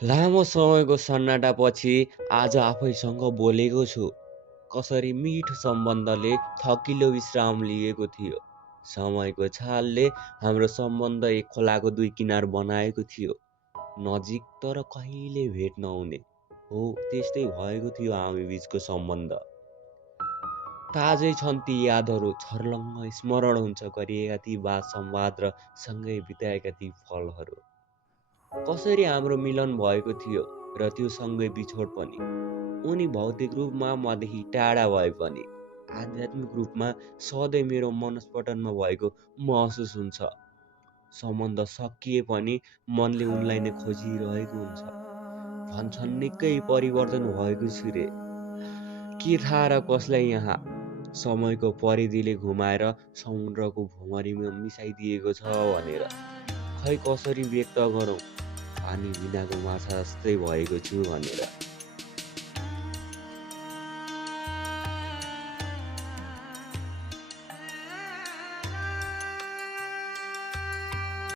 लामो समयको सन्नाटापछि आज आफैसँग बोलेको छु। कसरी मिठो सम्बन्धले थकिलो विश्राम लिएको थियो। समयको छालले हाम्रो सम्बन्ध एक खोलाको दुई किनार बनाएको थियो। नजिक तर कहिले भेट नहुने। हो त्यस्तै भएको थियो हामी बिचको सम्बन्ध। ताजै छन् ती यादहरू, छर्लङ्ग स्मरण हुन्छ गरिएका ती वाद संवाद र सँगै बिताएका ती पलहरू। कसरी हाम्रो मिलन भएको थियो र त्यो सँगै बिछोड पनि। उनी भौतिक रूपमा मदेखि टाढा भए पनि आध्यात्मिक रूपमा सधैँ मेरो मनस्पटनमा भएको महसुस हुन्छ। सम्बन्ध सकिए पनि मनले उनलाई नै खोजिरहेको हुन्छ। भन्छन् निकै परिवर्तन भएको छु रे। के थाहा र कसलाई यहाँ समयको परिधिले घुमाएर समुद्रको भुमरीमा मिसाइदिएको छ भनेर। खै कसरी व्यक्त गरौँ, पानी बिनाको माछा जस्तै भएको छु भनेर।